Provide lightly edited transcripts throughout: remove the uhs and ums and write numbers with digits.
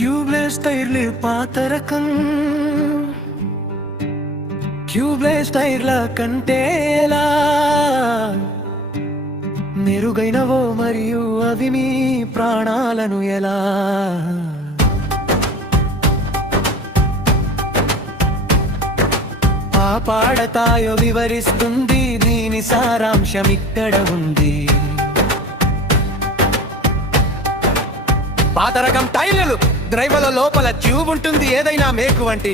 Tubeless టైర్లు పాత రకం, ట్యూబ్లెస్ టైర్ల కంటేలా మెరుగైనవో మరియు అవి మీ ప్రాణాలను ఎలా కాపాడతాయో వివరిస్తుంది. దీని సారాంశం ఇక్కడ ఉంది. పాత రకం టైర్లు డ్రైవర్ల లోపల ట్యూబ్ ఉంటుంది. ఏదైనా మేకు వంటి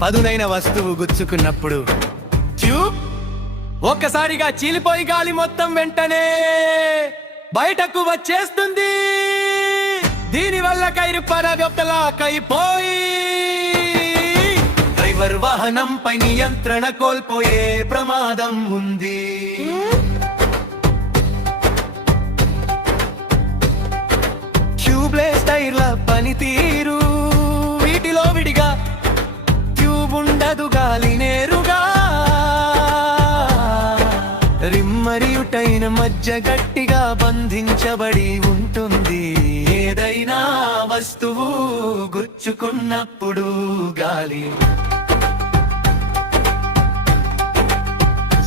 పదునైన వస్తువు గుచ్చుకున్నప్పుడు ట్యూబ్ ఒక్కసారిగా చీలిపోయి గాలి మొత్తం వెంటనే బయటకు వచ్చేస్తుంది. దీనివల్ల కైరు పరగొప్పలాకైపోయి డ్రైవర్ వాహనంపై నియంత్రణ కోల్పోయే ప్రమాదం ఉంది. ట్యూబ్లెస్ టైర్ల పనితీరు, వీటిలో విడిగా ట్యూబ్ ఉండదు, గాలి నేరుగా రిమ్ మరియు టైర్ మధ్య గట్టిగా బంధించబడి ఉంటుంది. ఏదైనా వస్తువు గుచ్చుకున్నప్పుడు గాలి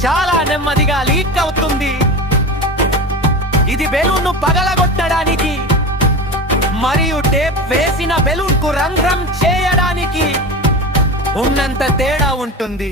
చాలా నెమ్మదిగా లీక్ అవుతుంది. ఇది బెలూన్ను పగలగొట్టడానికి మరియు టేప్ వేసిన బెలూన్ కు రంధ్రం చేయడానికి ఉన్నంత తేడా ఉంటుంది.